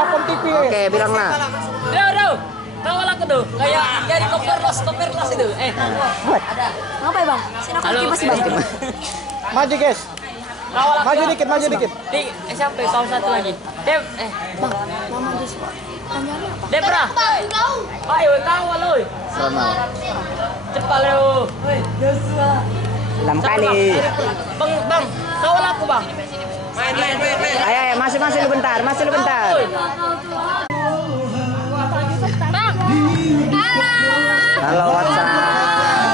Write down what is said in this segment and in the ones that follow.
Oke, bilanglah. Udah. Kawal aku tuh, kayak jadi koperlos itu. Buat. Ngapa ya bang? Sini aku kipas bang. Maju guys. Kawal aku. Maju dikit. Di SMP tahun 1 lagi. Bang, mama di tanjanya apa? Depra. Ayo kawal loh. Sama. Cepat lo. 6 kali. Bang, kawal aku bang. Ayo, masih lu bentar. Bang. Halo, WhatsApp.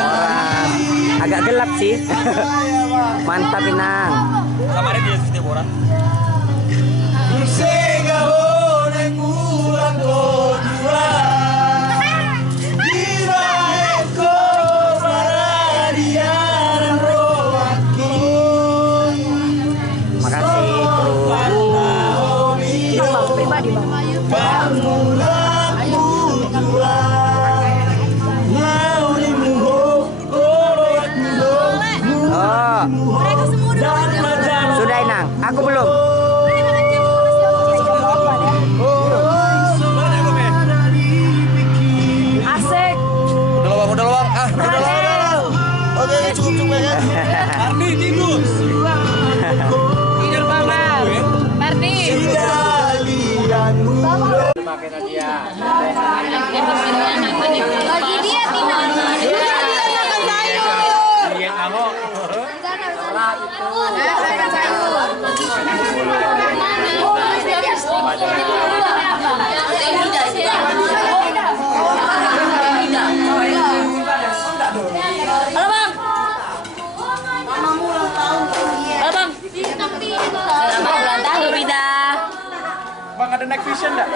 Orang. Agak gelap sih. Mantap Inang. Kemarin dia setiap orang. Makasih, Bro. Pribadi bang. Oh. Mereka semua udah. Sudah Inang, aku belum. Asik. Udah lo bang. Oke, cukup ya. Ardi tidur. Tidur Bang. Mardi. Pakai Nadia. Lagi dia Tina. Makan sayur. Iya kamu. Halo Bang. Halo Bang. Selamat ulang tahun Bida. Bang ada night vision enggak?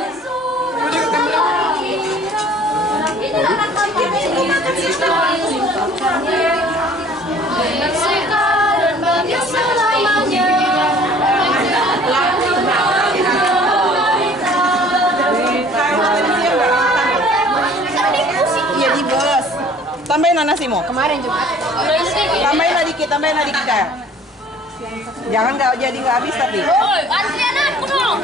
Iya di bos. Tambahin nasimu. Kemarin Jumat. Tambahin dikit kayak. Jangan nggak habis tapi. Oi, antrian aku dong.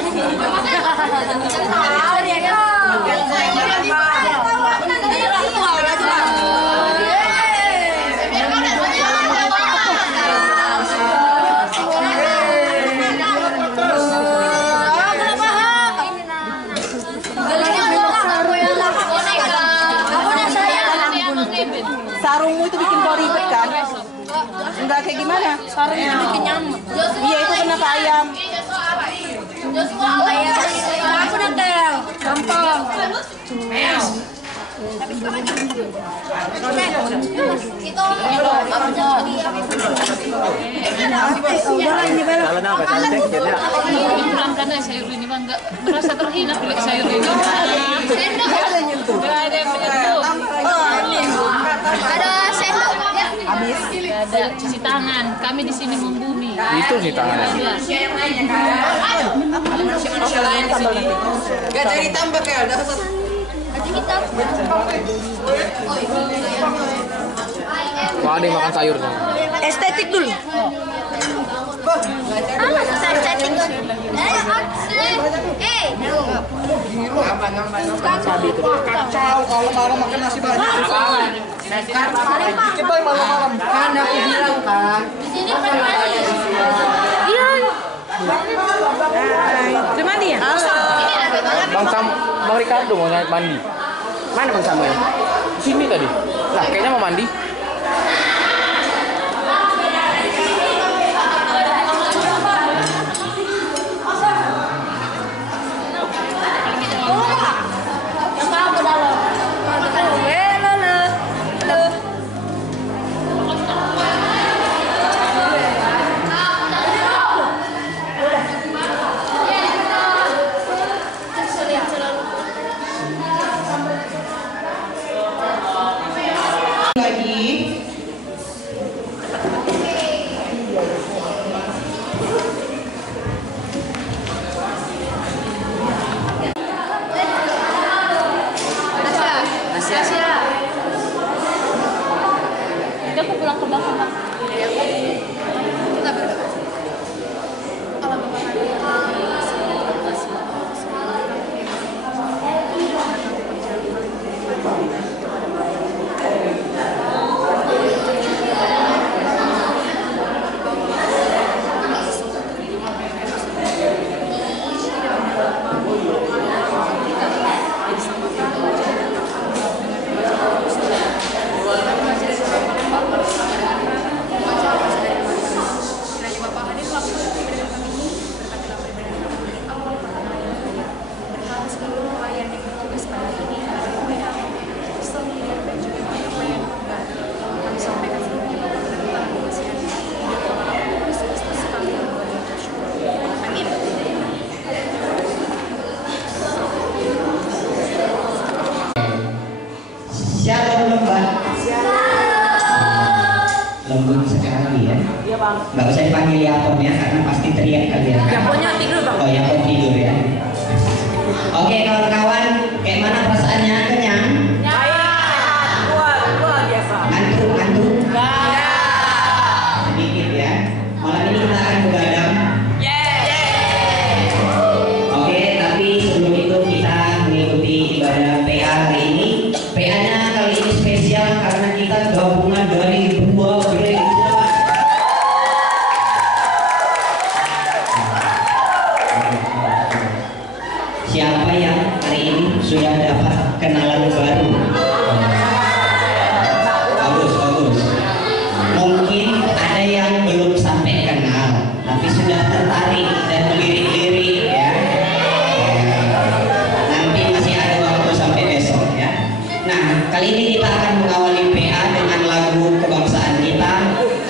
Sarungmu itu bikin kau ribet kan? Enggak kayak gimana? Sarung itu bikin nyamuk. Iya itu kenapa ayam? Aku nakal. Gampang. Kalau nama Pulang karena sayur ini bang nggak merasa terhina beli sayur ini. Nggak ada yang menyentuh. Ada sendok. Habis. Nggak ada cuci tangan. Kami di sini membumi. Itu sih tangannya. Gak jadi tambah kayak udah. Wah, ada yang makan sayurnya. Estetik dulu. Estetik dulu. Kacau kalau malam makan nasi banyak. Dikit boy malam-malam. Kan aku bilang kan. Udah mandi ya? Bang Ricardo mau mandi. Mana Bang Samuel? Di sini tadi. Lah, kayaknya mau mandi. Lagi seluruh pelayan yang bertugas pada hari ini PA, sistem dan juga apa yang kami sampaikan sebelumnya bahwa kedepan masih ada tugas kami yang bersyukur. Amin. Shalom Mbak. Lembut sekali ya. Iya bang. Nggak usah dipanggil Yakob ya, karena pasti teriak kalian. Yakonya tidur bang. Oh Yakob tidur ya. Oke kawan-kawan, kayak mana perasaannya? Kenyang? Baik, sehat, luar biasa. Ngantuk? Sedikit ya. Malam ini kita akan begadang. Oke, tapi sebelum itu kita mengikuti ibadah PA hari ini. PA-nya kali ini spesial karena kita gabungan dari dua gereja. Siapa yang hari ini sudah dapat kenalan baru? Bagus. Mungkin ada yang belum sampai kenal, tapi sudah tertarik dan melirik-lirik ya. Nanti masih ada waktu sampai besok ya. Nah, kali ini kita akan mengawali PA dengan lagu kebangsaan kita,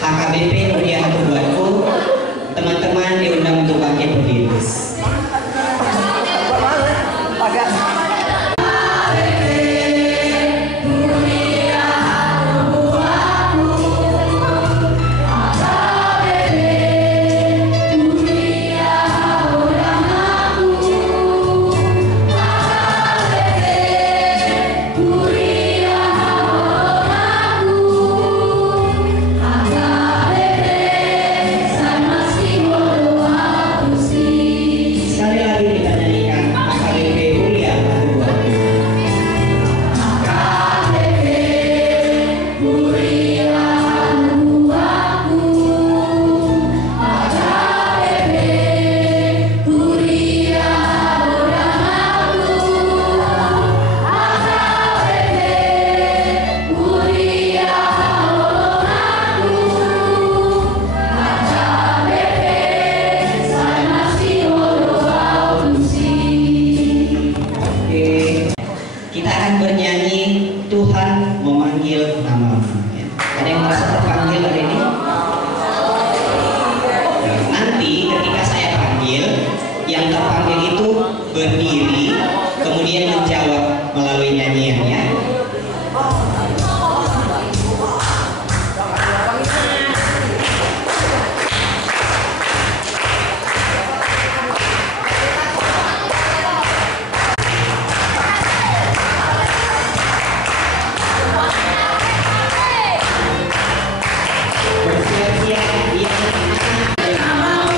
HKBP Mulia Aku Buatku. Teman-teman diundang untuk bangkit berdiri. Sekali lagi kita nyanyikan HKBP Mulia Aku Buatku. Oke, kita akan bernyanyi Tuhan memanggil namamu. Ya. Ada yang merasa terpanggil hari ini? Nanti ketika saya panggil, yang terpanggil itu berdiri, kemudian menjawab melalui nyanyian ya. Bersiap-siap yang anak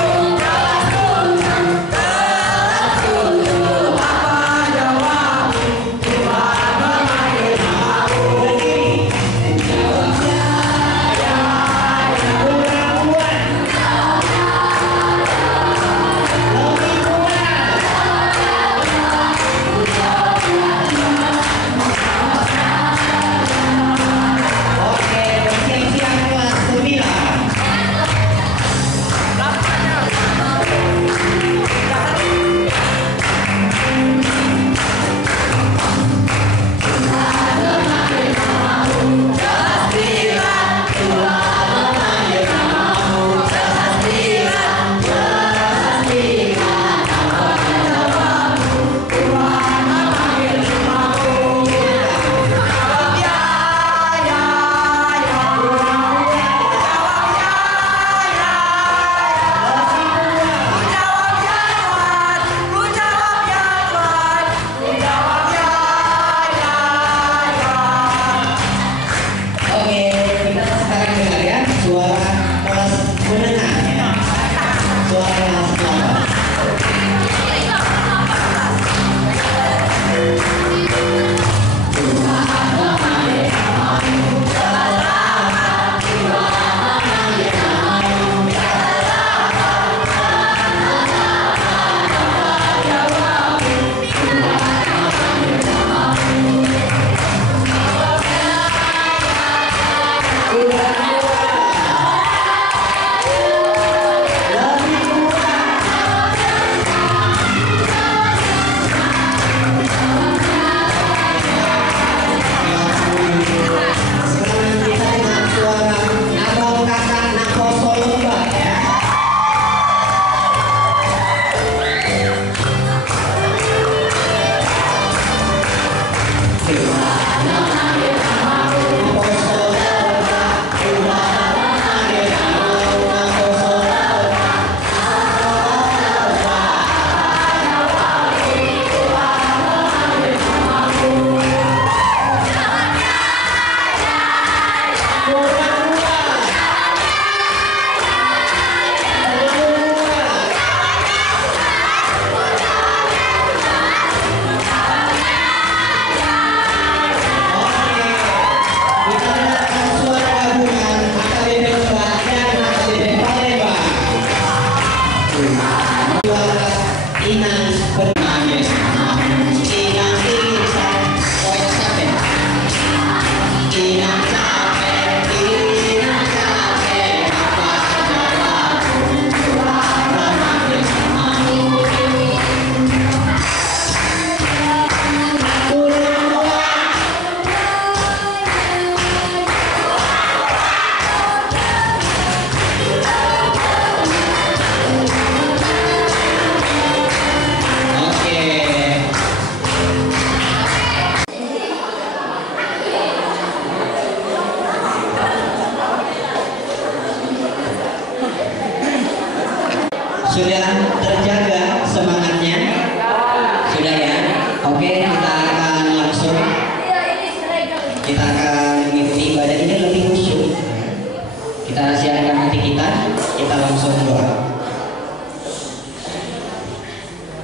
Kita langsung doa.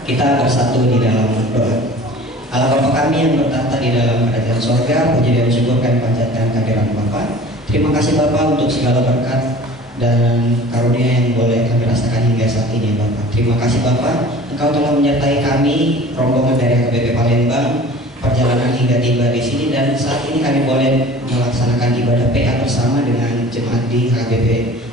Kita bersatu di dalam doa. Allah Bapa kami yang bertata di dalam kerajaan sorga, puji dan syukur kami panjatkan kehadiran Bapa. Terima kasih Bapa untuk segala berkat dan karunia yang boleh kami rasakan hingga saat ini Bapa. Terima kasih Bapa, Engkau telah menyertai kami, rombongan dari HKBP Palembang, perjalanan hingga tiba di sini, dan saat ini kami boleh melaksanakan ibadah PA bersama dengan jemaat di HKBP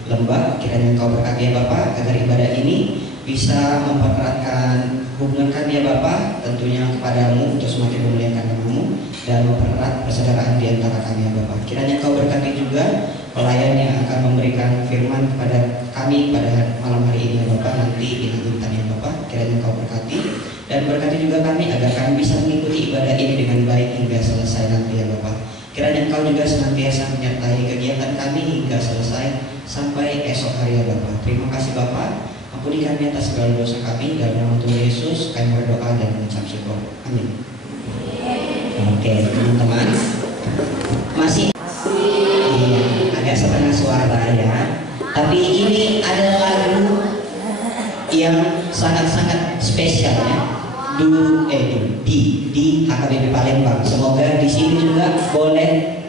Lembang. Kiranya Engkau berkati ya Bapa, agar ibadah ini bisa mempereratkan hubungan kami ya Bapa, tentunya kepadamu untuk semakin memuliakan namamu dan mempererat persaudaraan di antara kami ya Bapa. Kiranya Engkau berkati juga pelayan yang akan memberikan firman kepada kami pada malam hari ini ya Bapa, nanti di lanjutan ya Bapa. Kiranya Engkau berkati dan berkati juga kami agar kami bisa mengikuti ibadah ini dengan baik hingga selesai nanti ya Bapa. Kiranya Engkau juga senantiasa menyertai kegiatan kami hingga selesai sampai esok hari ya Bapa. Terima kasih Bapa. Ampuni kami atas segala dosa kami, dalam nama Tuhan Yesus kami berdoa dan mengucap syukur. Amin. Oke teman-teman, masih agak setengah suara ya, tapi ini adalah lagu yang sangat-sangat spesial ya, di HKBP Palembang. Semoga di sini juga boleh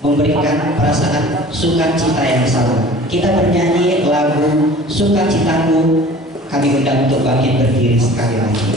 memberikan perasaan sukacita yang sama. Kita bernyanyi lagu Sukacitaku, kami undang untuk bangkit berdiri sekali lagi.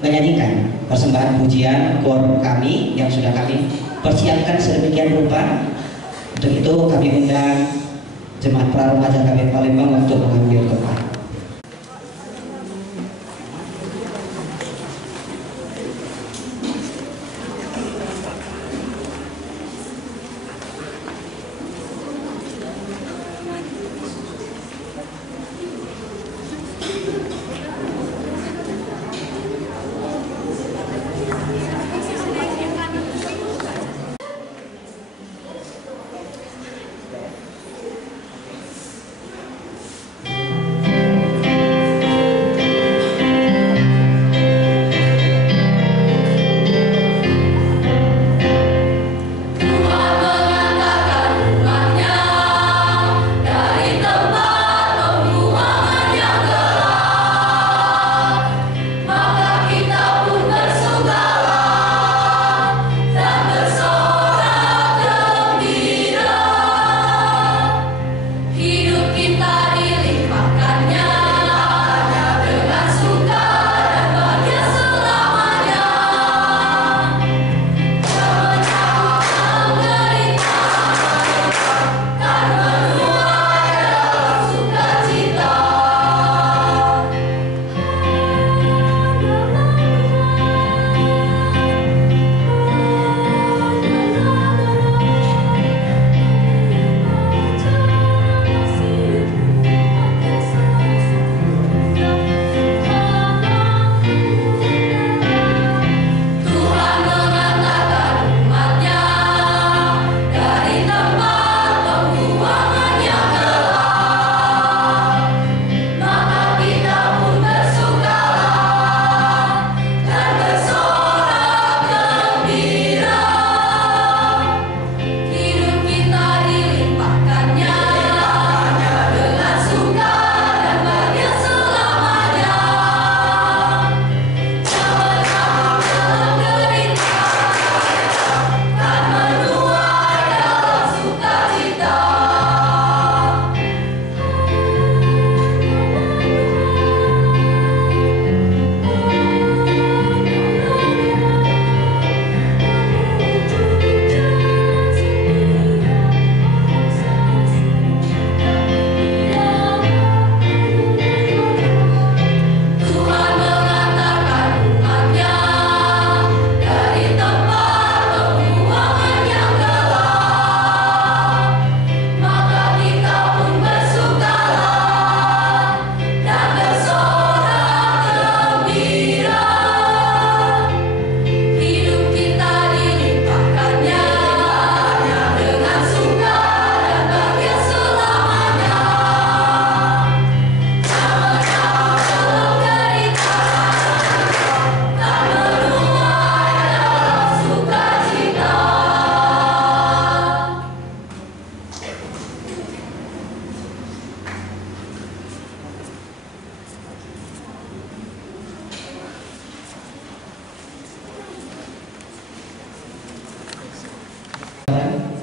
Menyanyikan persembahan pujian KOR kami yang sudah kami persiapkan sedemikian rupa. Untuk itu kami undang jemaat Praremaja HKBP Palembang untuk mengambil tempat.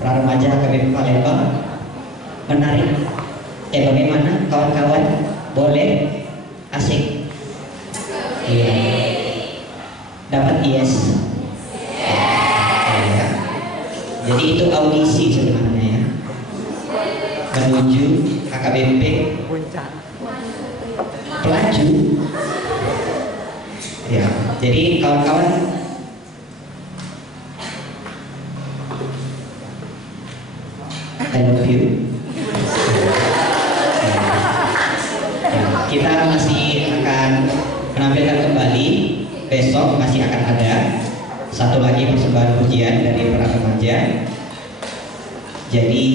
pra remaja HKBP Palembang. Menarik. Bagaimana kawan-kawan? Boleh? Asik? Iya. Dapat yes? Ya. Jadi itu audisi sebenarnya ya, menuju HKBP pelaju. Ya, jadi kawan-kawan I love you. Kita masih akan menampilkan kembali besok, masih akan ada satu lagi persembahan pujian dari para remaja. Jadi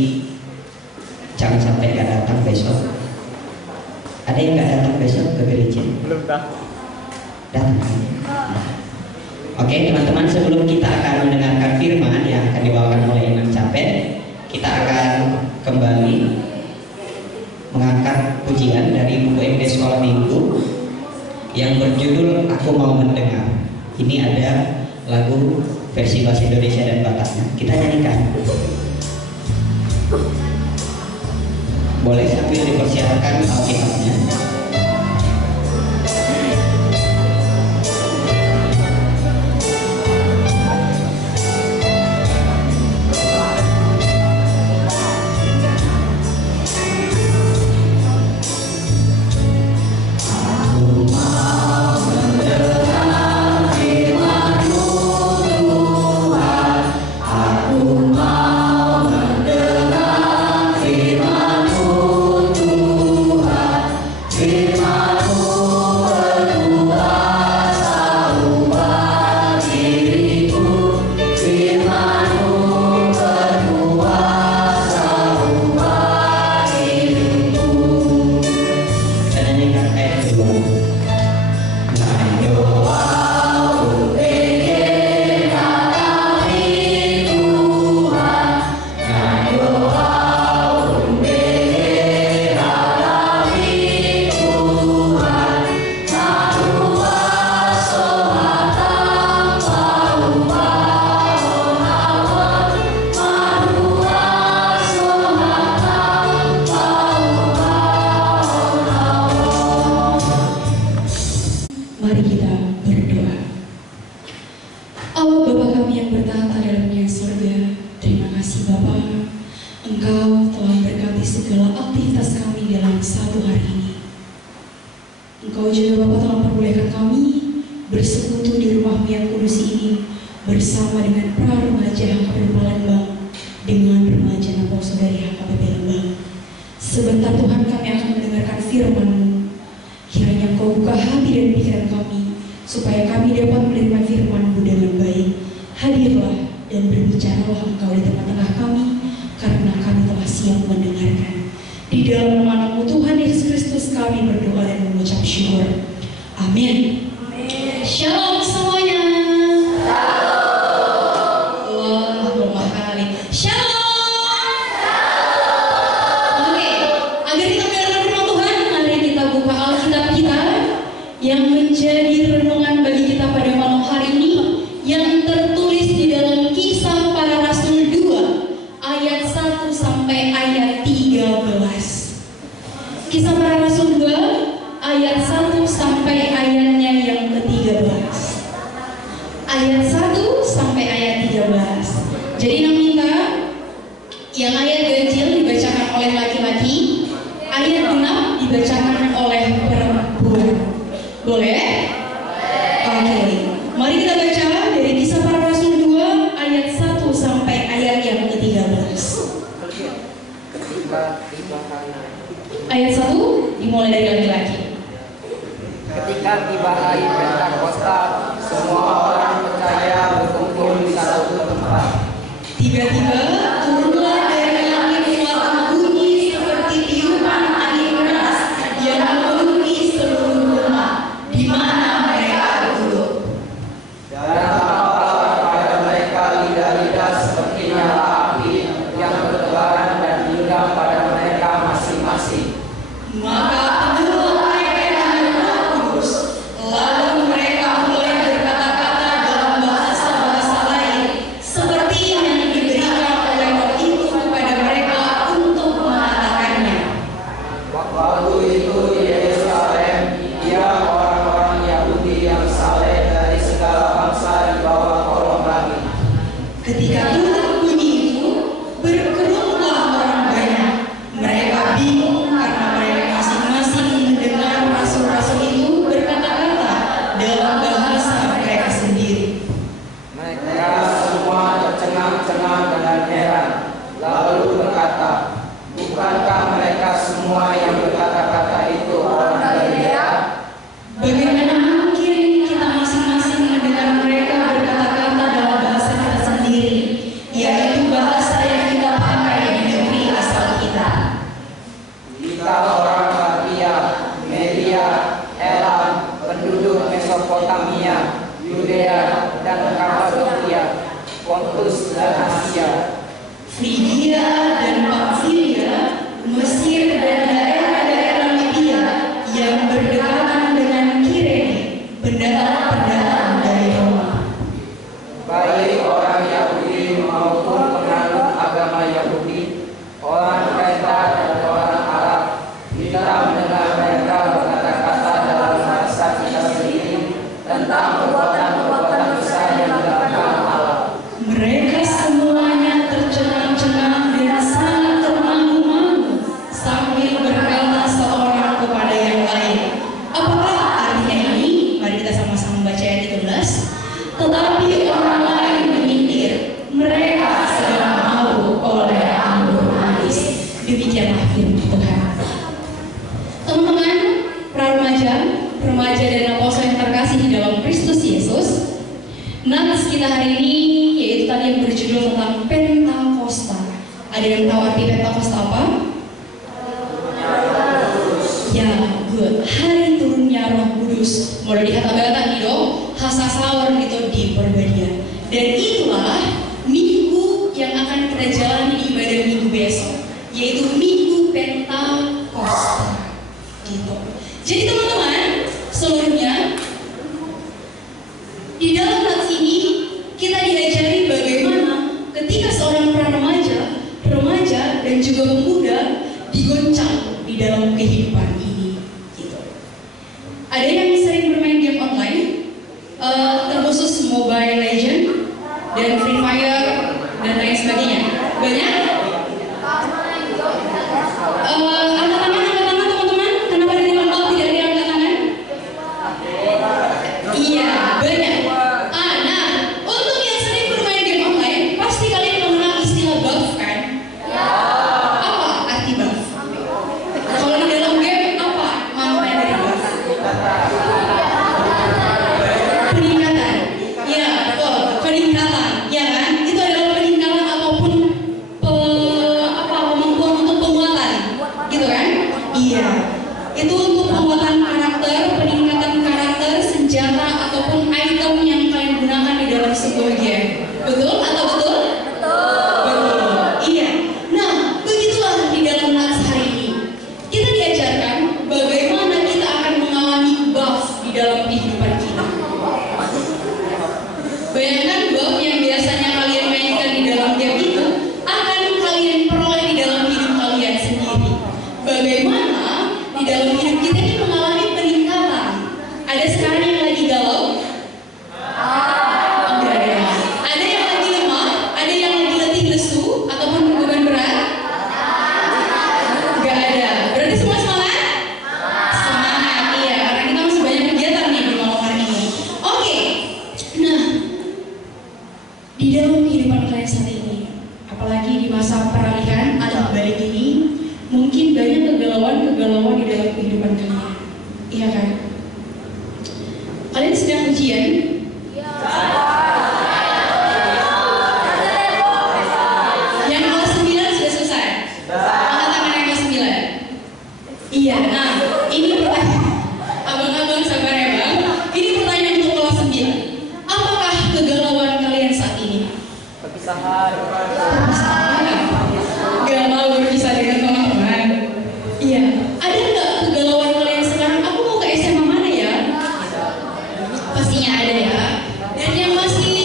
jangan sampai nggak datang besok. Ada yang nggak datang besok ke gereja? Belum tahu. Datang. Oke teman-teman, sebelum kita akan mendengarkan firman yang akan dibawakan oleh Imam Capet, kita akan kembali mengangkat pujian dari buku MD Sekolah Minggu yang berjudul Aku Mau Mendengar. Ini ada lagu versi bahasa Indonesia dan Bataknya. Kita nyanyikan. Boleh sambil dipersiapkan Alkitabnya. Mari kita berdoa. Allah Bapa kami yang bertahta dalam surga, terima kasih Bapa, Engkau telah berkati segala aktivitas kami dalam satu hari ini. Engkau juga Bapa telah memperbolehkan kami bersekutu di rumah yang kudus ini bersama dengan pra remaja HKBP Palembang, dengan remaja Naposo dari HKBP Lembang. Sebentar Tuhan kami akan mendengarkan firman-Mu. Kiranya Engkau buka hati dan pikiran kami, supaya kami dapat menerima firman-Mu dengan baik. Hadirlah dan berbicaralah Engkau di tengah-tengah kami, karena kami telah siap mendengarkan. Di dalam nama-Mu Tuhan Yesus Kristus kami berdoa dan mengucap syukur. Amin. Shalom semuanya. Wah, lemah kali. Shalom. Oke, agar kita mendengar firman Tuhan, mari kita buka Alkitab kita yang menjadi renungan bagi kita pada malam hari ini, yang tertulis di dalam Kisah Para Rasul 2 ayat 1 sampai ayat 13. Kisah Para Rasul 2 ayat 1 sampai ayatnya yang ke-13. Ayat 1 sampai ayat 13. Jadi meminta yang ayat ganjil dibacakan oleh laki-laki, ayat genap dibacakan oleh perempuan. Boleh? Oke. Mari kita baca dari Kisah Para Rasul 2 ayat 1 sampai ayat yang ke-13. Ayat 1 dimulai dari laki-laki. Ketika tiba hari Pentakosta, semua orang percaya berkumpul di satu tempat. Tiba-tiba turunlah dari langit suatu bunyi seperti tiupan angin keras yang memenuhi seluruh rumah di mana mereka duduk. Dan tampaklah pada mereka lidah-lidah seperti nyala api yang bertebaran dan hingga pada mereka masing-masing. Maka penuhlah mereka dengan Roh Kudus, lalu mereka mulai berkata-kata dalam bahasa-bahasa lain seperti yang diberikan oleh Roh Mesopotamia, Yudea dan Kapadokia, Pontus dan Asia, Frigia dan Pamfilia, Mesir dan daerah-daerah Libya yang berdekatan dengan Kirene, pendatang-pendatang dari Roma. baik orang Yahudi maupun penganut agama Yahudi, orang Kreta dan orang Arab, kita mendengar mereka berkata-kata dalam bahasa kita sendiri tentang perbuatan-perbuatan besar yang dilakukan Allah. Mereka semuanya tercengang-cengang dan sangat termangu-mangu sambil berkata seorang kepada yang lain. Apakah artinya ini? Mari kita sama-sama baca ayat 13. Tetapi orang lain menyindir, mereka sedang mabuk oleh anggur manis. Demikianlah firman Tuhan. Teman-teman, remaja dan apostol yang terkasih di dalam Kristus Yesus, nats kita hari ini yaitu tadi yang berjudul tentang Pentakosta. Ada yang tahu arti Pentakosta apa? Ya, good. Hari turunnya Roh Kudus. Mulai dihata-hata nih dong, hasa sahur gitu di perbadian. Dan itulah minggu yang akan kita jalani di ibadah minggu besok, yaitu Minggu Pentakosta. Gitu. Jadi teman-teman, seluruhnya di dalam nats ini kita diajari bagaimana ketika seorang remaja dan juga pemuda digoncang di dalam kehidupan ini. Gitu. Ada yang sering bermain game online, terkhusus Mobile Legends dan Free Fire dan lain sebagainya. Banyak? Angkat tangan teman-teman. Kenapa dari lembab tidak ada angkat tangan? Iya, banyak. Nah, untuk yang sering bermain game online, pasti kalian mengenal istilah buff kan? Apa arti buff? Kalau di dalam game apa makna dari buff? Peningkatan. Ya, betul. Peningkatan, ya kan? Itu adalah peningkatan ataupun kemampuan untuk penguatan, gitu kan? Iya. Itu untuk penguatan karakter, peningkatan karakter, senjata ataupun item yang kalian gunakan di dalam sebuah game. Betul atau betul? Betul. Iya. Nah, begitulah di dalam nats hari ini. Kita diajarkan bagaimana kita akan mengalami buff di dalam kehidupan kita. Bayangkan buff yang biasanya kalian mainkan di dalam game itu akan kalian peroleh di dalam hidup kalian sendiri. Bagaimana di dalam hidup kita ini mengalami peningkatan. Ada sekarang yang lagi galau? Enggak ada. Ada yang lagi lemah? Ada yang lagi letih lesu ataupun beban berat? Enggak ada. Berarti semua semangat? Semangat, iya. Karena kita masih banyak kegiatan nih di malam hari ini. Oke. Nah, di dalam kehidupan kalian saat ini, apalagi di masa peralihan atau balik ini, mungkin banyak kegalauan di dalam kehidupan kalian. Iya kan? Kalian sedang ujian? Yang kelas 9 sudah selesai? Angkat tangan yang kelas 9. Iya, nah ini pertanyaan. Abang-abang sabar ya bang. Ini pertanyaan untuk kelas 9. Apakah kegalauan kalian saat ini? Perpisahan. Gak mau berpisah dengan teman-teman. Iya. Ada nggak kegalauan kalian sekarang? Aku mau ke SMA mana ya? Pastinya ada ya. Dan yang masih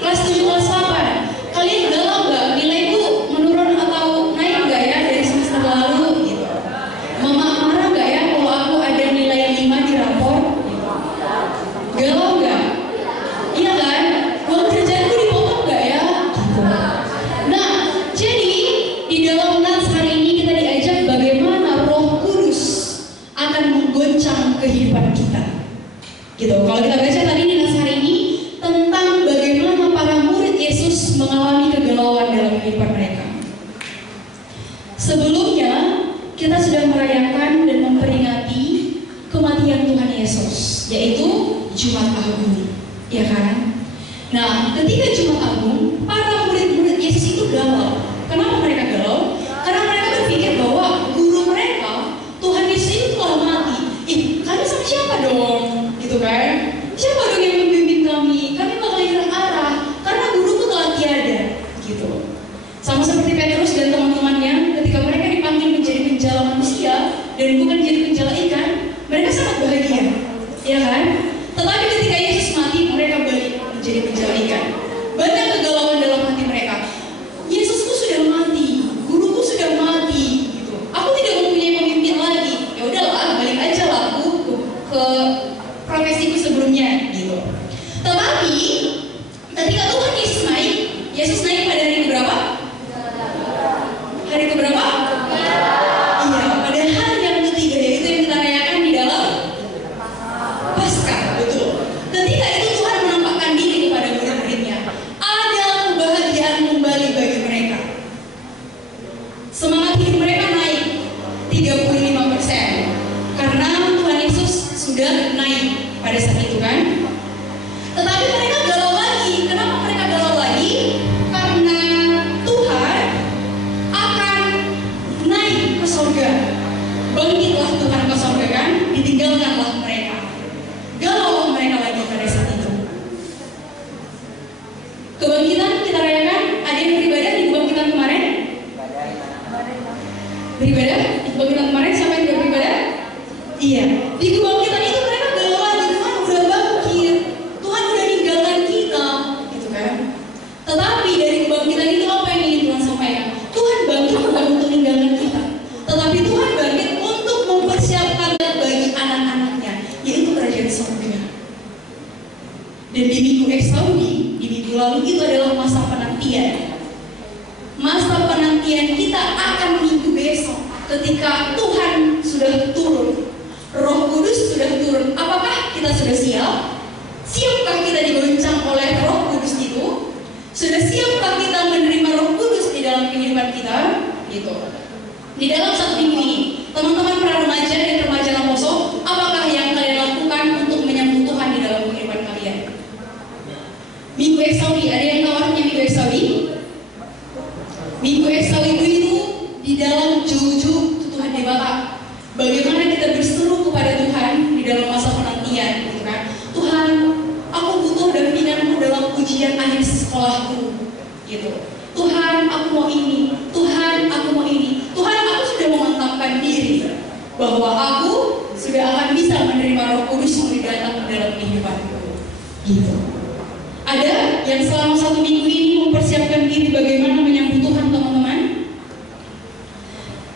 kelas 7, kelas 8, kalian galau nggak? Nilaiku menurun atau naik nggak ya dari semester lalu? Gitu. Mama marah nggak ya kalau aku ada nilai 5 di rapor? Galau nggak? Iya kan? Uang kerjaanku dipotong nggak ya? Gitu. Nah, jadi di dalam nats hari ini kita diajak bagaimana Roh Kudus akan menggoncang kehidupan kita. Gitu. Kalau kita baca tadi di nats hari ini tentang bagaimana para murid Yesus mengalami kegalauan dalam kehidupan mereka. Sebelumnya kita sudah merayakan dan memperingati kematian Tuhan Yesus, yaitu Jumat Agung, ya kan? Nah, ketika Jumat Agung, para murid-murid Yesus itu galau. Kenapa mereka galau? Karena mereka berpikir bahwa guru mereka, Tuhan Yesus itu telah mati. Kalian sama siapa dong? Gitu kan? siapa dong yang membimbing kami? Kami bakal hilang arah karena guruku telah tiada, gitu. Sama seperti Petrus dan teman-temannya, ketika mereka dipanggil menjadi penjala manusia dan bukan jadi penjala ikan, mereka sangat bahagia, ya kan? Tetapi ketika Yesus mati, mereka balik menjadi penjala ikan. Banyak kegalauan dalam hati mereka. Yesusku sudah mati, guruku sudah mati, gitu. Aku tidak mempunyai pemimpin lagi. Ya udahlah, balik aja lah aku ke profesiku sebelumnya, gitu. Tetapi ketika Tuhan Yesus naik pada hari keberapa? Hari keberapa? Iya, pada hari yang ketiga, yaitu yang kita rayakan di dalam Paskah, betul. Ketika itu Tuhan menampakkan diri kepada murid-muridnya. Ada kebahagiaan kembali bagi mereka. Semangat hidup mereka naik 35% karena Tuhan Yesus sudah naik pada saat itu kan. Tetapi mereka galau lagi. Kenapa mereka galau lagi? Karena Tuhan akan naik ke surga. Bangkitlah Tuhan ke surga kan, ditinggalkanlah mereka. Galau mereka lagi pada saat itu. Kebangkitan kita rayakan. Ada yang beribadah di kebangkitan kemarin? Beribadah di kebangkitan kemarin. Siapa yang tidak beribadah? Iya. Di kebangkitan itu mereka galau lagi. Tuhan udah bangkit, Tuhan udah ninggalkan kita, gitu kan? Tetapi dari kebangkitan itu apa yang ingin Tuhan sampaikan? Tuhan bangkit bukan untuk meninggalkan kita, tetapi Tuhan bangkit untuk mempersiapkan bagi anak-anaknya, yaitu kerajaan surga. Dan di minggu Eksaudi, di minggu lalu itu adalah masa penantian. Masa penantian kita akan minggu besok, ketika Tuhan sudah turun, Roh Kudus sudah turun. Apakah kita sudah siap? Siapkah kita digoncang oleh Roh Kudus itu? Sudah siapkah kita menerima Roh Kudus di dalam kehidupan kita? Gitu. Di dalam satu minggu ini, teman-teman para remaja dan remaja Lamposo, apakah yang kalian lakukan untuk menyambut Tuhan di dalam kehidupan kalian? Minggu Eksaudi, ada yang tahu artinya Minggu Eksaudi? Minggu Eksaudi itu di dalam juju Tuhan dibata. Bagaimana kita berseru kepada Tuhan di dalam masa penantian, gitu kan? Tuhan, aku butuh dampinganmu dalam ujian akhir sekolahku, gitu. Tuhan, aku mau ini. Tuhan, aku mau ini. Tuhan, aku sudah memantapkan diri bahwa aku sudah akan bisa menerima Roh Kudus yang datang dalam kehidupanku, gitu. Ada yang selama satu minggu ini mempersiapkan diri bagaimana menyambut Tuhan, teman-teman?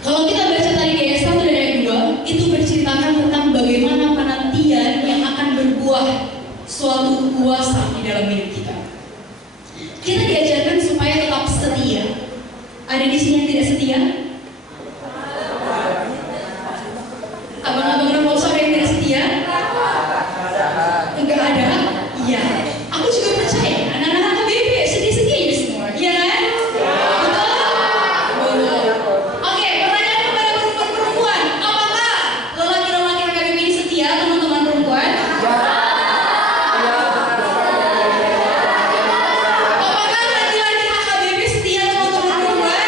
Kalau kita baca tadi di ayat 1 dan ayat 2, itu berceritakan tentang bagaimana penantian yang akan berbuah suatu kuasa di dalam hidup kita. Kita diajarkan supaya tetap setia. Ada di sini yang tidak setia? Abang-abang Lamposo ada yang tidak setia? Enggak ada? Iya. Aku juga percaya anak-anak KBP setia-setia aja semua, iya kan? Betul. Oke, pertanyaan kepada perempuan, apakah lelaki-lelaki KBP ini setia, teman-teman perempuan? Apakah laki-laki HKBP setia, teman-teman perempuan?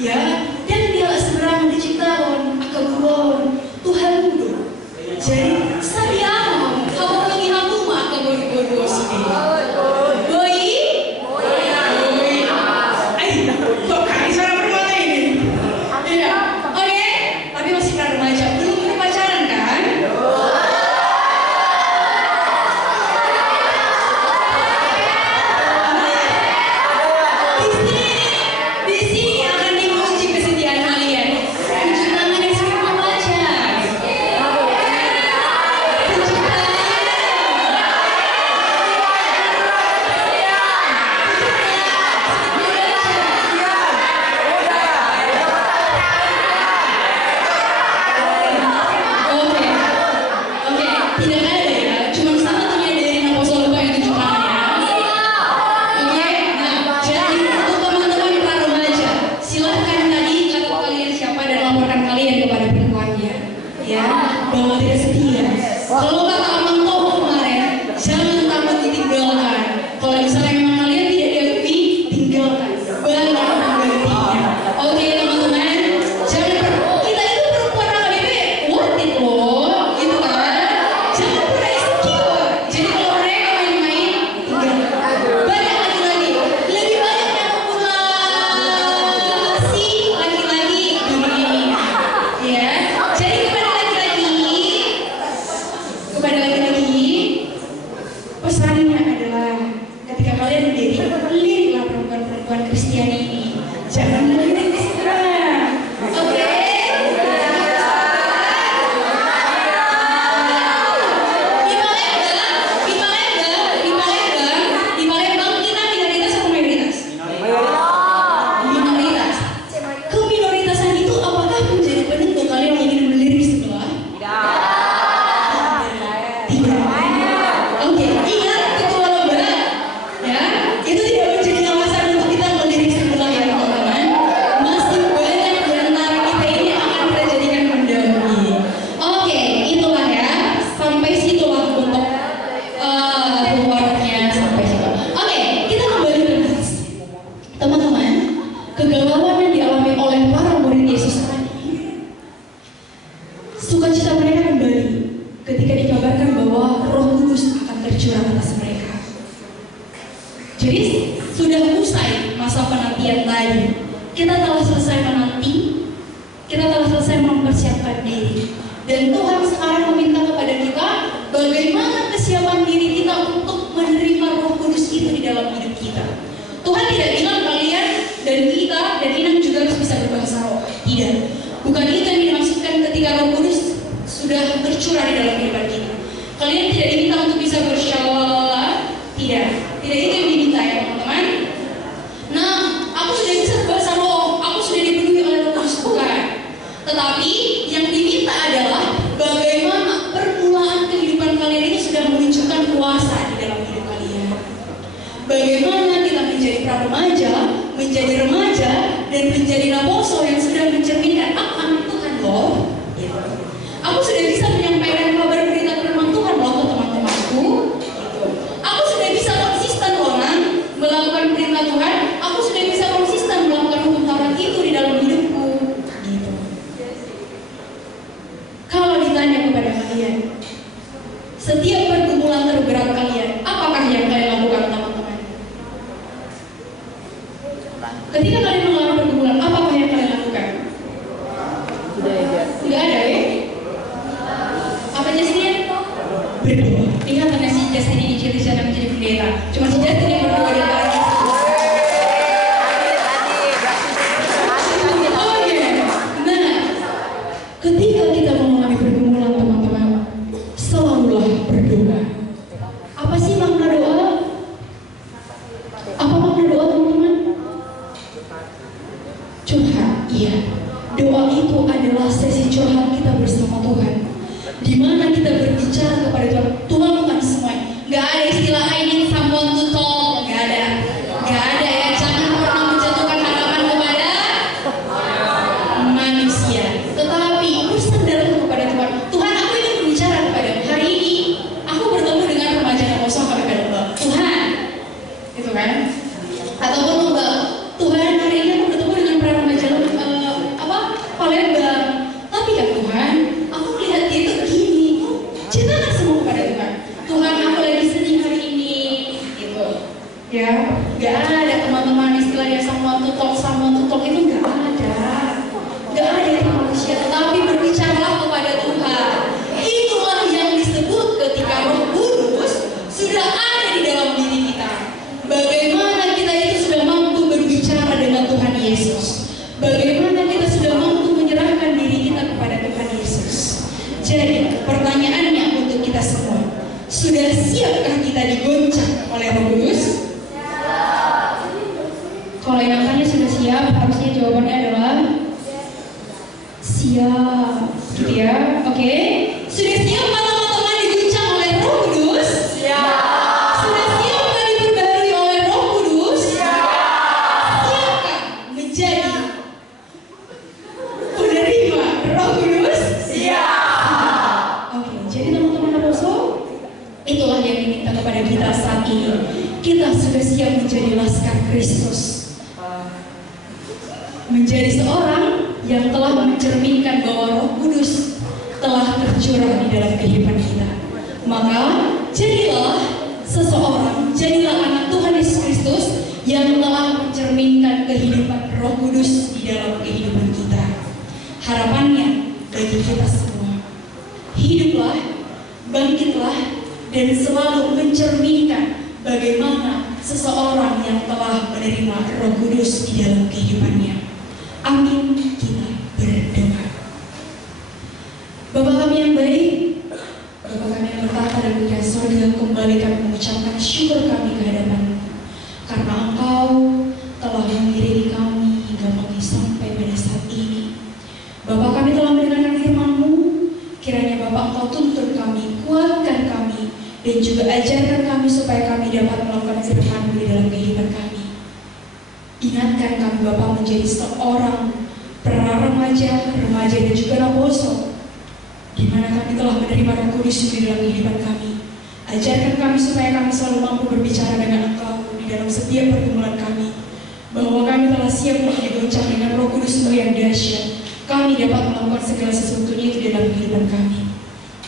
ya, dan dia seberang diciptakan akaburon Tuhan mudo. Jadi sadiamo kamu lagi aku mah akaburon sini. Boy, kok kali suara perbuatan ini? Iya, oke, tapi masih pra remaja, belum punya pacaran kan? Di sini akan diuji kesetiaan kalian. Tunjuk tangan yang sudah membaca. Tunjuk tangan. Oke, tidak ada ya. Cuma satunya dari Naposol Lupa yang tunjuk tangan ya. Oke, nah jadi untuk teman-teman pra remaja, silahkan tadi catat kalian siapa dan laporkan kalian kepada perempuannya, ya, bahwa tidak setia. Kalau kata Abang Toh kemarin, jangan takut ditinggalkan. Kalau misalnya memang kalian tidak diakui, tinggalkan. Baru menggantinya. Oke teman-teman, jangan kita itu perempuan AKBP worth it loh, gitu kan? Jangan pernah insecure. Jadi kalau mereka main-main, tinggalkan. Banyak lagi-lagi, lebih banyak yang populasi laki-laki dunia ini, ya. Jadi kepada laki-laki, pesannya adalah ketika kalian menjadi liriklah perempuan-perempuan Kristiani ini, jangan melirik Instagram, oke? Di Palembang kita minoritas atau mayoritas? Minoritas. Keminoritasan itu apakah menjadi penentu kalian yang ingin melirik sebelah? Tidak. Oke, ingat ketua lomba, ya, itu tidak menjadi alasan untuk kita melirik sebelah ya teman-teman. Masih banyak di antara kita ini yang akan kita jadikan pendamping. Oke, itulah ya, sampai situlah untuk keluarnya sampai situ. Oke, kita kembali ke hadis. Teman-teman, kegalauan yang dialami oleh para murid Yesus tadi, sukacita mereka kembali ketika dikabarkan bahwa Roh Kudus akan tercurah atas mereka. Jadi sudah usai masa penantian tadi. Kita telah selesai menanti, kita telah selesai mempersiapkan diri. Dan Tuhan sekarang meminta kepada kita bagaimana kesiapan diri kita untuk menerima Roh Kudus itu di dalam hidup kita. Tuhan tidak bilang kalian dan kita dan Inang juga harus bisa berbahasa roh. Tidak. Bukan itu yang dimaksudkan ketika Roh Kudus sudah tercurah di dalam kehidupan kita. Kalian tidak diminta untuk bisa bersyawala. Tidak. Tidak itu yang diminta ya teman-teman. Nah, aku sudah bisa berbahasa roh. Aku sudah dipenuhi oleh Roh Kudus. Bukan. Tetapi yang diminta adalah bagaimana permulaan kehidupan kalian ini sudah menunjukkan kuasa di dalam hidup kalian. Bagaimana kita menjadi pra remaja, menjadi remaja, dan menjadi naposo yang sudah mencerminkan akan Tuhan loh. Gitu. Aku sudah bisa menyampaikan kabar berita firman Tuhan loh ke teman-temanku. Gitu. Aku sudah bisa konsisten loh melakukan perintah Tuhan. Aku sudah bisa konsisten melakukan hukum Taurat itu di dalam hidupku. Gitu. Kalau ditanya kepada kalian, setiap pergumulan terberat kalian, apakah yang kalian lakukan teman-teman? Ketika kalian mengalami pergumulan, apakah yang kalian lakukan? Tidak ada ya? Apa Justin? Berdoa. Ingat karena si Justin ini ciri-ciri menjadi pendeta. Cuma si Justin yang berdoa di antara kita. Nah, ketika kita mengalami pergumulan teman-teman, selalulah berdoa. Apa sih makna doa? Apa makna doa teman-teman? Curhat, iya. Doa itu adalah sesi curhat kita bersama Tuhan, di mana kita berbicara kepada Tuhan. Tuhan bukan semua. Gak ada istilah I need someone to talk. Gak ada. Gak ada ya. Jangan pernah menjatuhkan harapan kepada manusia. Tetapi bersandarlah kepada Tuhan. Tuhan, aku ingin berbicara kepada hari ini. Aku bertemu dengan remaja yang kosong pada lomba. Tuhan, gitu kan? Ataupun lomba. Tuhan, hari ini aku bertemu dengan para remaja lomba. bagaimana kita sudah mampu menyerahkan diri kita kepada Tuhan Yesus. Jadi, pertanyaannya untuk kita semua, sudah siapkah kita digoncang oleh Roh Kudus? Kalau yang akannya sudah siap, harusnya jawabannya adalah siap, gitu ya. Oke, sudah siap teman-teman diguncang oleh Roh Kudus? Siap. Sudah siap diperbarui oleh Roh Kudus? Siap. Siapkah menjadi penerima Roh Kudus? Siap. Oke, jadi teman-teman Apostle, itulah yang diminta kepada kita saat ini. Kita sudah siap menjadi laskar Kristus, menjadi seorang yang telah mencerminkan bahwa Roh Kudus telah tercurah di dalam kehidupan kita. Maka jadilah seseorang, jadilah anak Tuhan Yesus Kristus yang telah mencerminkan kehidupan Roh Kudus di dalam kehidupan kita. Harapannya bagi kita semua, hiduplah, bangkitlah, dan selalu mencerminkan bagaimana seseorang yang telah menerima Roh Kudus di dalam kehidupannya. Amin. Kita berdoa. Bapa kami yang baik, Bapa kami yang bertata dan berkah surga, kembali kami mengucapkan syukur kami ke hadapan-Mu, karena Engkau telah mengiringi kami hingga kami sampai pada saat ini. Bapa kami telah mendengarkan firman-Mu, kiranya Bapa Engkau tuntun kami, kuatkan kami, dan juga ajarkan kami supaya kami dapat melakukan firman-Mu di dalam kehidupan kami. Ingatkan kami Bapak menjadi seorang remaja dan juga Apostle, di mana kami telah menerima Roh Kudus di dalam kehidupan kami. Ajarkan kami supaya kami selalu mampu berbicara dengan Engkau di dalam setiap pergumulan kami, bahwa kami telah siap untuk digoncang dengan Roh Kudus-Mu yang dahsyat. Kami dapat melakukan segala sesuatunya itu di dalam kehidupan kami.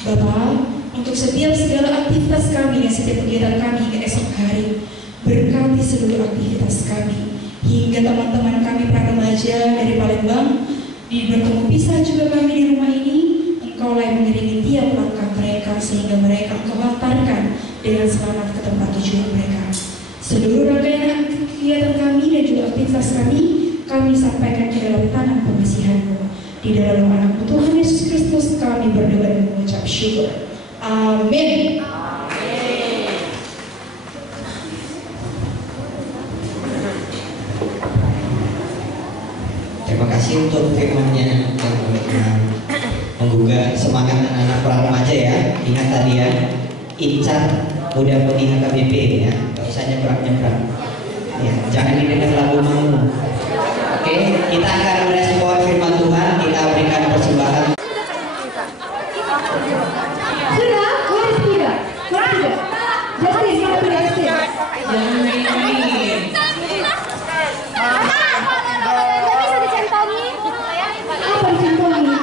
Bapak, untuk setiap segala aktivitas kami dan setiap kegiatan kami hingga esok hari, berkati seluruh aktivitas kami. Hingga teman-teman kami para remaja dari Palembang bertemu pisah juga kami di rumah ini, Engkau yang mengiringi tiap langkah mereka sehingga mereka Engkau hantarkan dengan selamat ke tempat tujuan mereka. Seluruh rangkaian kegiatan kami dan juga aktivitas kami sampaikan ke dalam tangan pengasihan-Mu. Di dalam nama Tuhan Yesus Kristus kami berdoa dan mengucap syukur. Amin. Terima kasih untuk firman-Nya yang menggugah semangat anak-anak para remaja ya. Ingat tadi ya, incar muda mudi HKBP ya, nggak usah nyebrang-nyebrang. Ya, jangan didengar lagu mau. Oke, kita akan merespon firman Tuhan, kita berikan persembahan. Sudah, boleh tidak? Boleh tidak? Jadi kita berhasil. Apa dicentongi?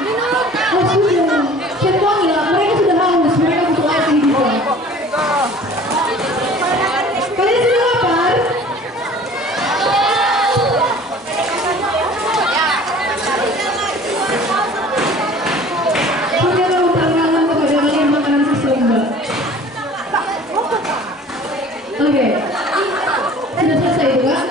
Oh sudah, centongi lah. Mereka sudah haus, mereka butuh air kehidupan. Kalian sudah lapar? Saudara utamakan kepada kalian makanan sesuai Mbak. Oke, sudah selesai itu Kak?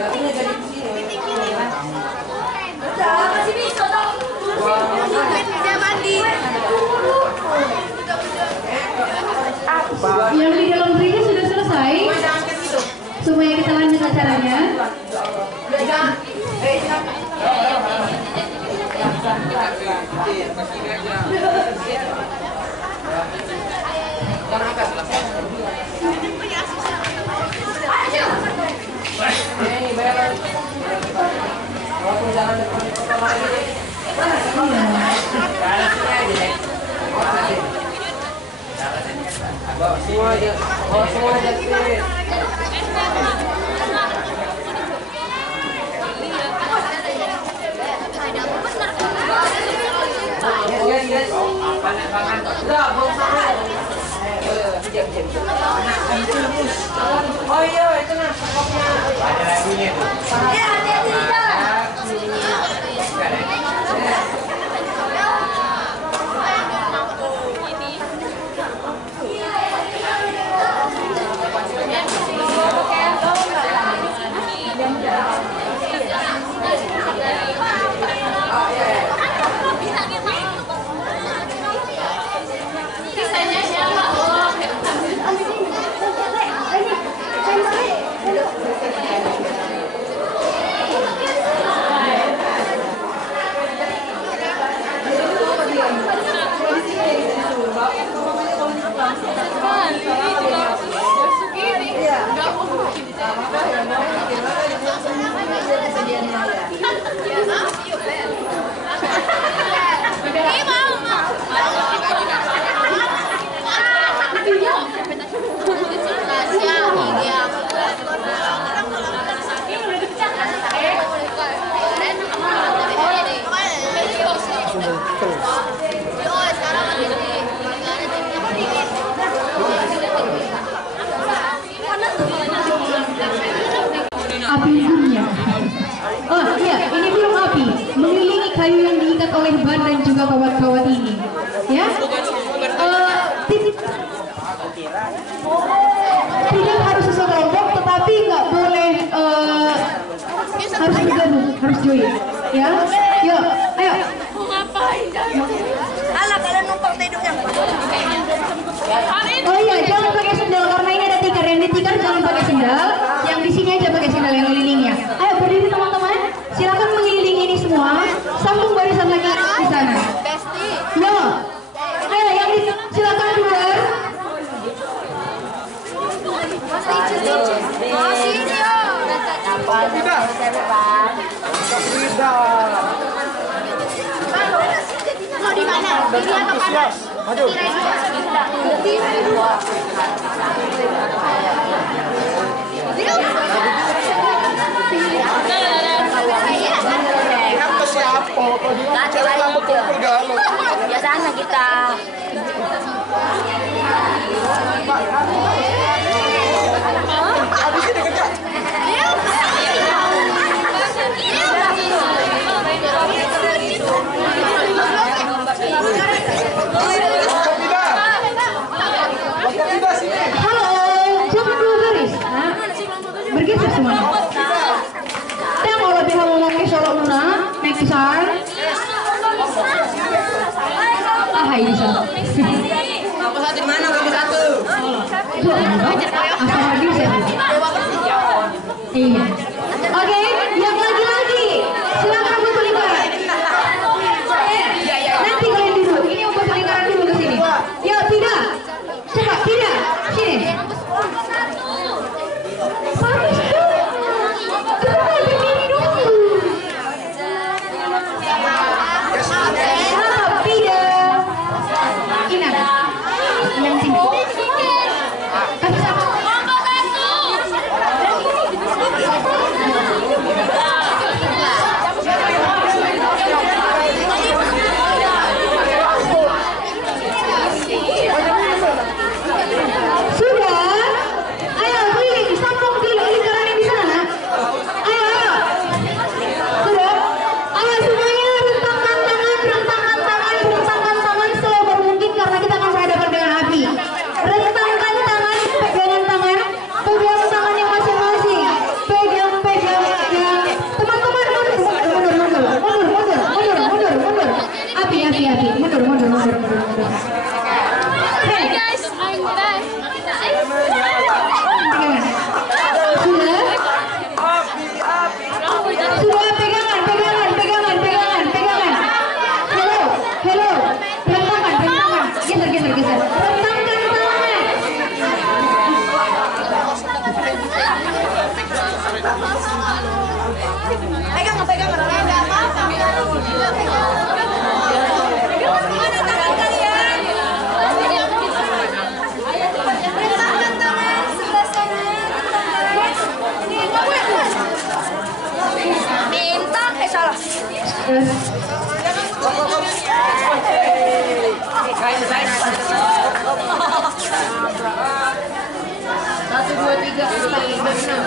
Yang di dalam gereja sudah selesai. Supaya kita lanjut acaranya. Semua aja, semua aja sih. Oh iya, itu nah pokoknya ada lagunya tuh. Ya, hati-hati di jalan. Api unggunnya. Oh iya, ini belum api. Mengelilingi kayu yang diikat oleh ban dan juga kawat-kawat ini. Ya. Tidak harus sekelompok, tetapi nggak boleh harus bergabung, harus join. Ya. Yuk, ayo. Alah, kalian numpang tidur yang Oh iya, jangan pakai sendal karena ini ada tikar. Yang ditikar jangan pakai sendal. Yang di sini aja pakai sendal yang kelilingnya. Ayo berdiri teman-teman. Silakan mengelilingi ini semua. Sambung barisan lagi di sana. Yo, ayo yang di silakan keluar. Mau di mana? Kiri atau kanan? Maju. Kan siapa? Cewek rambut kumpul galau. Biasanya kita. Habis ini kejar. Halo, jangan dua baris. Nah, bergeser semuanya. Kita mau lebih ngomongin Solo Muna, naik besar. Ah, hai bisa. Kamu satu di mana? Kamu satu. Asal lagi saya. Iya. Oke, yang lagi-lagi. Silakan buat lingkaran. Nanti kalian duduk. Ini buat lingkaran dulu ke sini. Yuk, tidak. Coba, tidak. Sini. Bagus tuh. Coba berdiri dulu. Tidak. Inang. Inang sini. Kasih sama. Pegang. Enggak apa-apa. Mana tangan kalian? Rentangkan tangan sebelah sana. Minta, salah. Satu, dua, tiga, empat, lima, enam.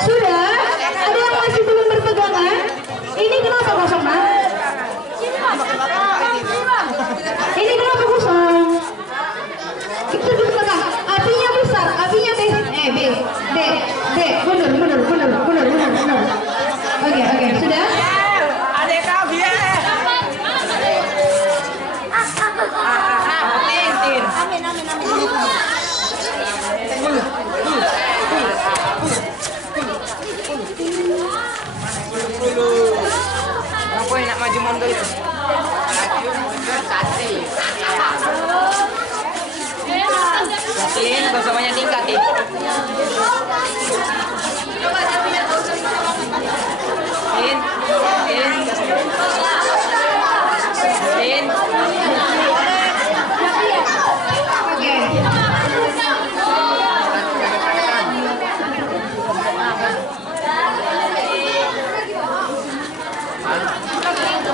Sudah? Ada yang masih belum berpegangan? Ini kenapa kosong, Mas? Ini kenapa kosong? Kita berpegang. Apinya besar, apinya B. Mundur. Oke, sudah? Adek kau ya. Amin. Apa yang nak maju mundur itu? Yasin, gak usah banyak tingkat nih.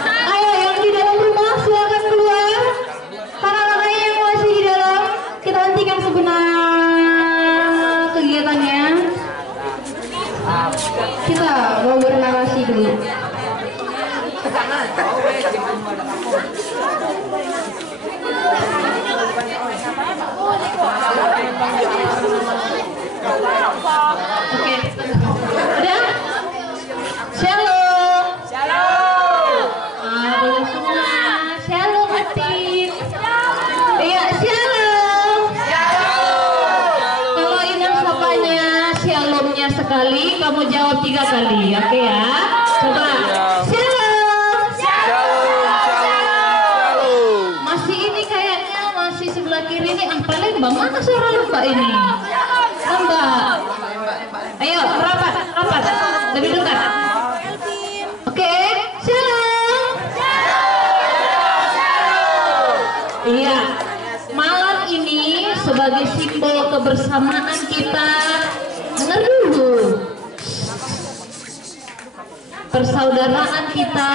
Ayo yang di dalam rumah silakan keluar. Para lainnya yang masih di dalam, kita hentikan sebentar kegiatannya. Kita mau bernarasi dulu. Oke, udah? Shalom. Halo semua. Shalom Atin. Iya, shalom. Kalau ingin sapanya shalomnya sekali, kamu jawab 3 kali, oke ya? Coba. Shalom. Masih ini kayaknya masih sebelah kiri ini. Palembang, mana suara Mbak ini? Mbak. Ayo, rapat. Lebih dekat. Oke, shalom. Iya, malam ini sebagai simbol kebersamaan kita, dengar dulu, persaudaraan kita,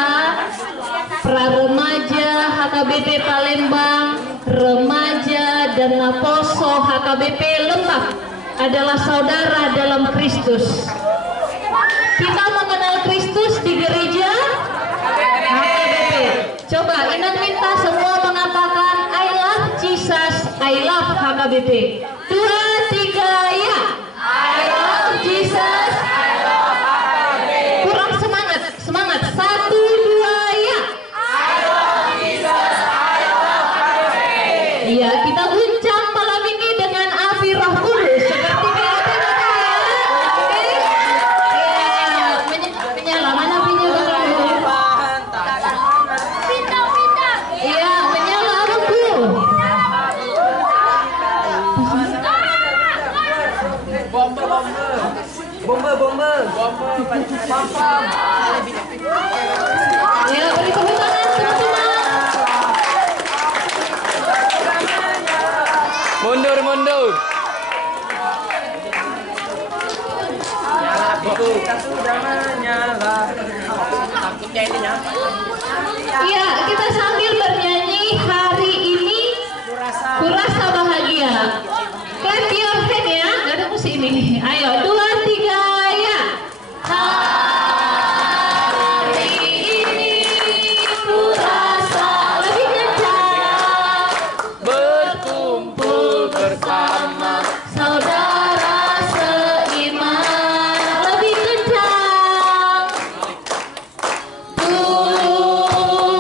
pra remaja HKBP Palembang, remaja dan Naposo HKBP Lembak adalah saudara dalam Kristus. Kita mengenal Kristus di gereja HKBP. Coba Inang minta semua mengatakan I love Jesus, I love HKBP. 2, 3 ya. I love Jesus, I love HKBP. Kurang semangat. 1, 2 ya. I love Jesus, I love HKBP. Iya, kita guncang malam ini dengan api Roh Kudus seperti biasa ya. Oke. Iya, menyala mana apinya Bang? Iya, menyala Bangku. Bomber. Pam. Ya, beri tepuk tangan teman-teman. Mundur. Jangan nyala. Takutnya ini ya. Iya, kita sambil bernyanyi hari ini kurasa bahagia. Clap your hand ya, gak ada musik ini. Ayo, 2, 3 ya. Hari ini kurasa lebih kencang, Berkumpul bersama. saudara seiman lebih kencang. Tuhan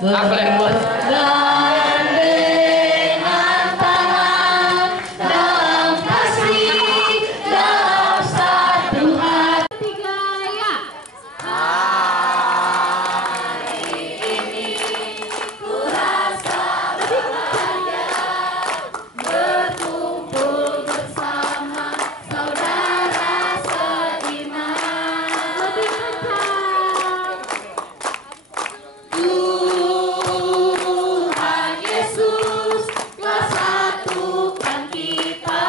Bergandengan tangan dalam kasih, dalam satu hati. Gaya. Hari ini ku rasa bahagia berkumpul bersama saudara seiman. Lebih kencang. Tuhan Yesus telah satukan kita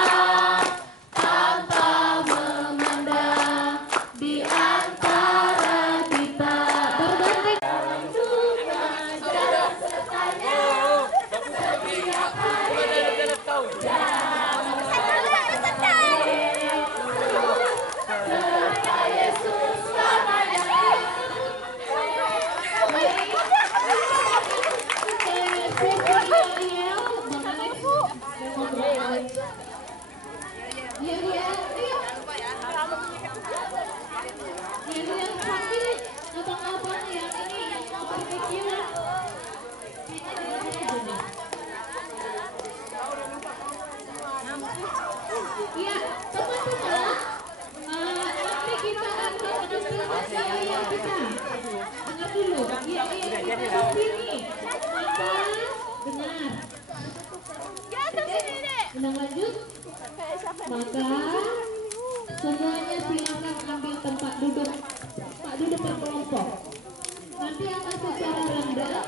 tanpa memandang di antara kita. Bergandeng suka dan sertanya setiap hari serta Yesus katanya. Ya, teman-teman, nanti kita akan menampilkan karya kita. Dengar dulu, iya, seperti ini. Maka benar. Menang lanjut. Maka semuanya silakan ambil tempat duduk berkelompok. Nanti akan secara random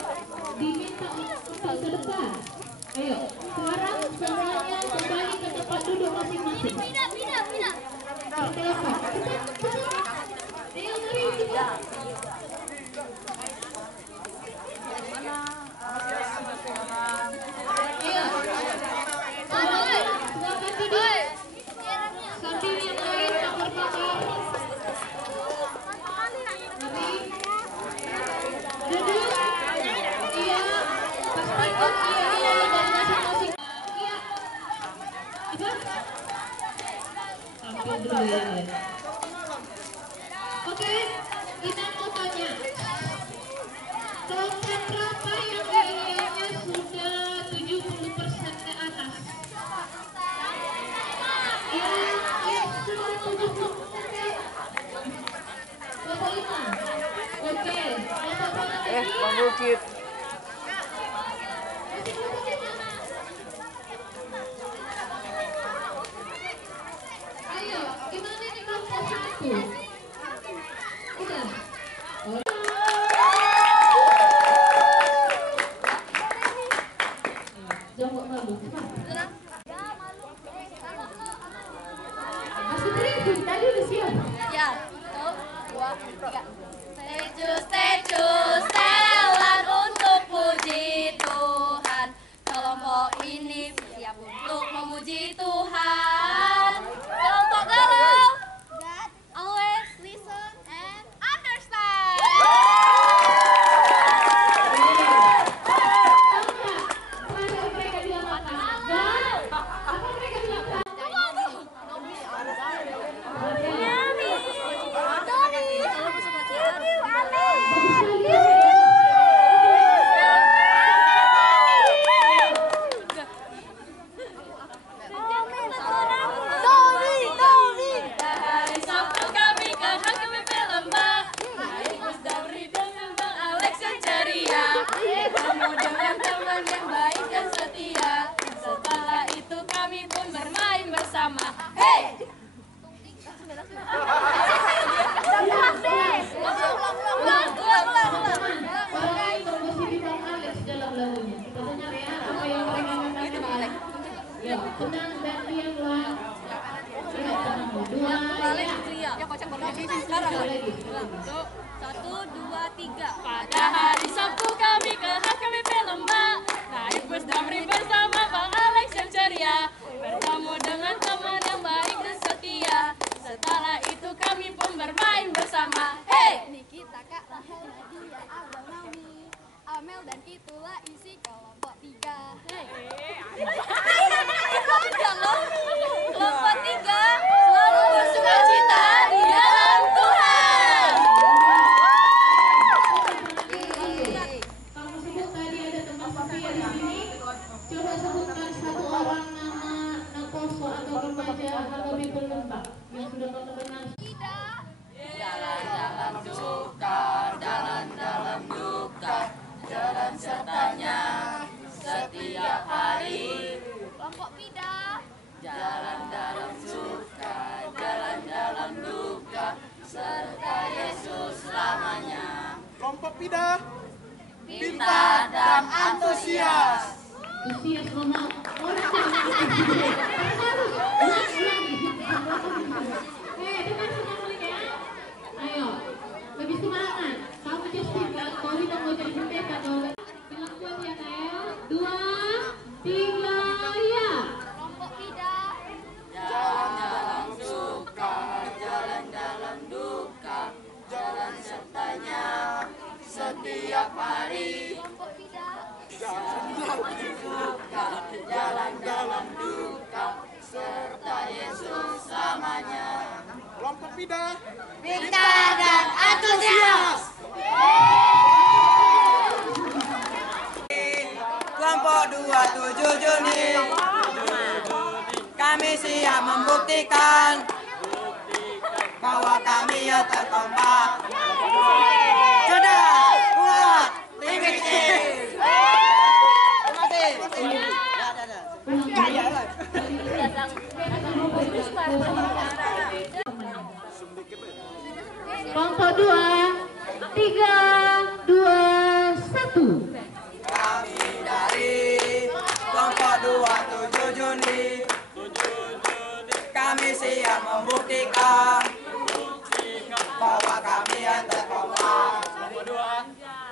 diminta untuk ke depan. Ayo, sekarang semuanya kembali ke tempat duduk masing-masing. Berkelompok. Ayo, mari cepat. Ayo. Silakan duduk. Sambil yang lain kabar-kabar. Mari. Duduk. Iya. Pastikan iya dari masing-masing. Iya. Apa? Tampil dulu ya. Oke, Ina mau tanya. Kelompok berapa yang nilainya sudah 70% ke atas? Yang sudah 70% ke atas. Kelompok 5. Oke, kelompok berapa lagi? Bukit. Ayo, gimana nih kelompok 1? Udah. Jangan malu. Masih briefing, tadi udah siap. Ya, 1, 2, 3. Setelan untuk puji Tuhan. Kelompok ini siap untuk memuji Tuhan. Kelompok galau. God always listen and understand. Terakhir mereka bilang apa? Apa mereka bilang? Hari Sabtu kami ke HKBP Lembah. Naik bus dan ridel tentang Alex yang ceria. Bertemu dengan teman yang baik dan setia. Setelah itu kami pun bermain bersama. Hey! Orang berposisi Bang Alex dalam lagunya. Kita dengar ya apa yang mereka katakan. Ya, tenang dan diamlah. Ya, tenang. Dua, ya. Ya kocak banget sekarang. Lagi. 1, 2, 3. Pada hari Sabtu kami ke HKBP Lembah. Naik bus damri bersama Bang Alex yang ceria. Bertemu dengan teman yang baik dan setia. Setelah itu kami pun bermain bersama. Hey! Nikita, Kak, Rahel, Nadia, Abang, Naomi, Amel, dan itulah isi kelompok 3. Hey! Kelompok 3 selalu bersuka cita di dalam Tuhan. HKBP Lembang yang sudah benar-benar Jalan-jalan duka, jalan-jalan duka, jalan sertanya setiap hari. Kelompok PIDA. Jalan-jalan suka, jalan-jalan duka, serta Yesus selamanya. Kelompok PIDA. Pintar dan antusias. antusias ngomong orang dengar semua murid ya. Ayo, lebih semangat. Kamu Justin, kau kita mau jadi pendeta dong. Bilang kuat ya Kael. 2, 3, ya. Kelompok PIDA. Jalan-jalan suka, jalan-jalan duka, jalan sertanya setiap hari. Kelompok PIDA. Jalan-jalan duka, serta Yesus selamanya. Kelompok PIDA. Pintar dan antusias. Kelompok 27 Juni, kami siap membuktikan bahwa kami yang terkompak, cerdas, kuat, efektif. Kelompok 2, 3, 2, 1. Kami dari kelompok 27 Juni, kami siap membuktikan bahwa kami yang terkompak,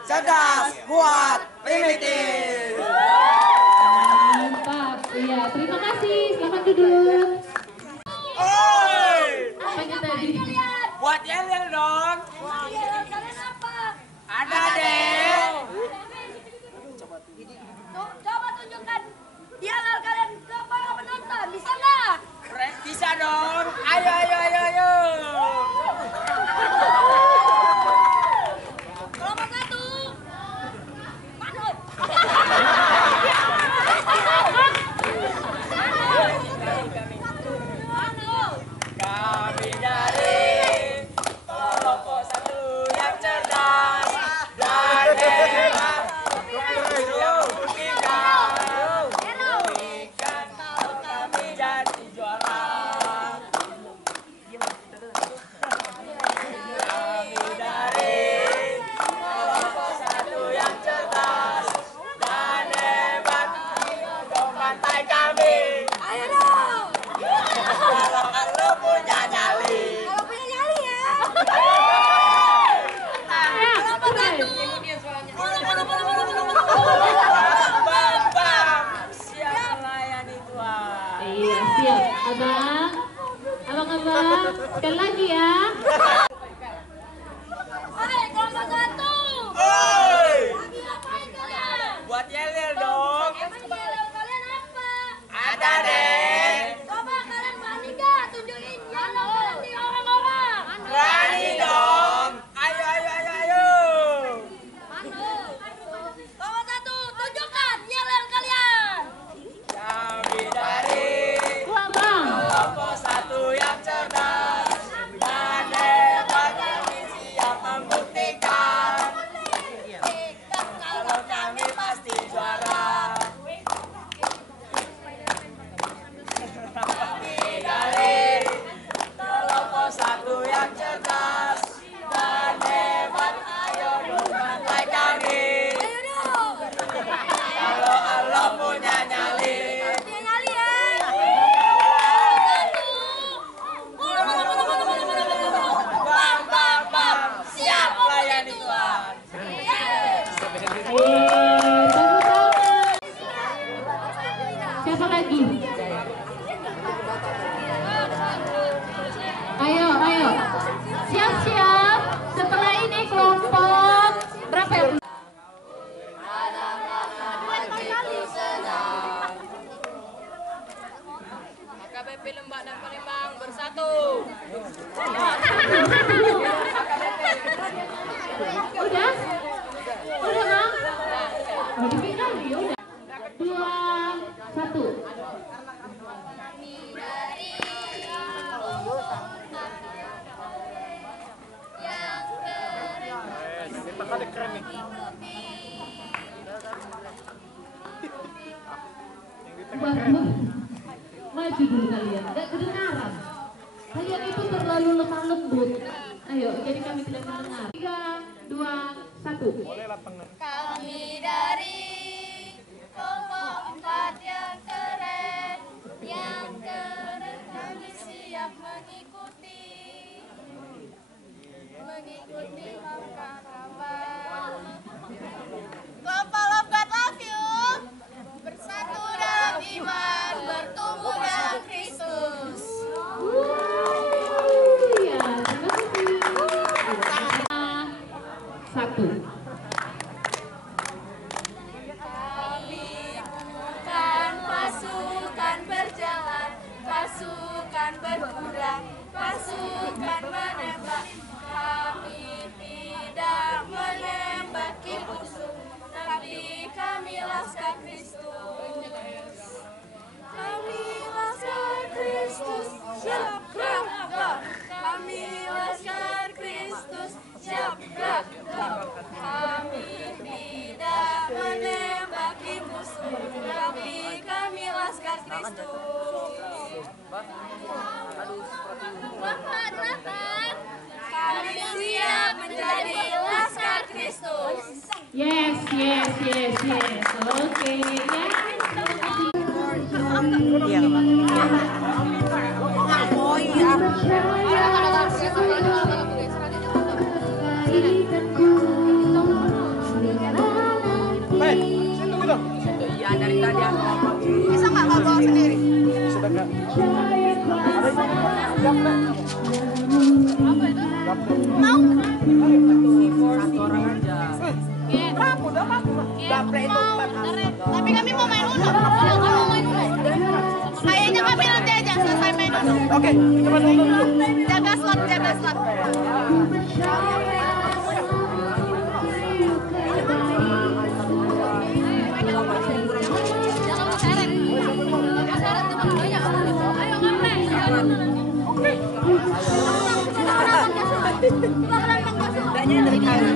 cerdas, kuat, primitif. Mantap. Iya, terima kasih. Selamat duduk. Oi, Apanya tadi? buat yel dong. Iya, kalian apa? Ada deh. Coba tunjukkan dialal kalian ke para penonton, bisa nggak? Bisa dong. Ayo, ayo, ayo, ayo. Kelompok 1. Manut. Kami dari kelompok 1 yang cerdas dan hebat. Yang buktikan kalau kami jadi juara. Kami dari kelompok 1 yang cerdas dan hebat. Dong pantai kami. Ayo dong. Kalau punya nyali. Kalau punya nyali ya. Kelompok 1. Bang, siap melayani Tuhan. Iya, siap. Abang. Abang-abang. Sekali lagi ya. Oke, kelompok 1. Oi, Lagi ngapain kalian? buat yel dong. Emang yel kalian apa? Ada deh. Coba kalian berani nggak tunjukin yel kalian di orang-orang? Berani dong. Ayo, ayo, ayo, ayo. Kelompok 1, tunjukkan yel kalian. Kami dari Wah, Bang. kelompok 1 yang cerdas dan hebat. Kami siap membuktikan kalau kami pasti juara. Kami dari kelompok 1 yang cerdas dan hebat. Ayo dong bantai kami. Ayo dong. Kalau Allah punya nyali. Punya nyali ya. Bang, bang, bang, siap melayani Tuhan. Tepuk tangan. Siapa lagi? Ayo, ayo. Siap-siap. Setelah ini kelompok berapa ya? HKBP Lembak dan Palembang bersatu. Udah? Udah, Bang? Oh, dipindah ya udah. 2, 1. Akbar. Maju dulu kalian, gak kedengaran. Kalian itu terlalu lemah lembut. Ayo, jadi kami tidak mendengar. 3, 2, 1. Kami dari kelompok 4 yang keren, kami siap mengikuti langkah kawan. Kelompok 4 love you, bersatu dalam iman, bertumbuh dalam Kristus. Iya, terima kasih. 1. Kami bukan pasukan berjalan, pasukan berkuda, pasukan menembak. Kami tidak menembaki musuh, tapi kami laskar Kristus. Kami laskar Kristus, siap gerak. Kami laskar Kristus, siap gerak. Kami tidak menembaki musuh, tapi kami laskar Kristus. Bapak, kami siap menjadi laskar Kristus. Yes. Oke, ya. Iya, dari tadi aku ngomong. Bisa nggak bawa sendiri? Sudah nggak? Mau? Satu orang aja. Berapa? Udah mampu. Gaple itu 4. Tapi kami mau main Uno. Kayaknya kami nanti aja selesai main Uno. Oke, kita main dulu. Jaga slot. Jangan berseret. Teman banyak. Ayo ngapain? Kayaknya dari kalian.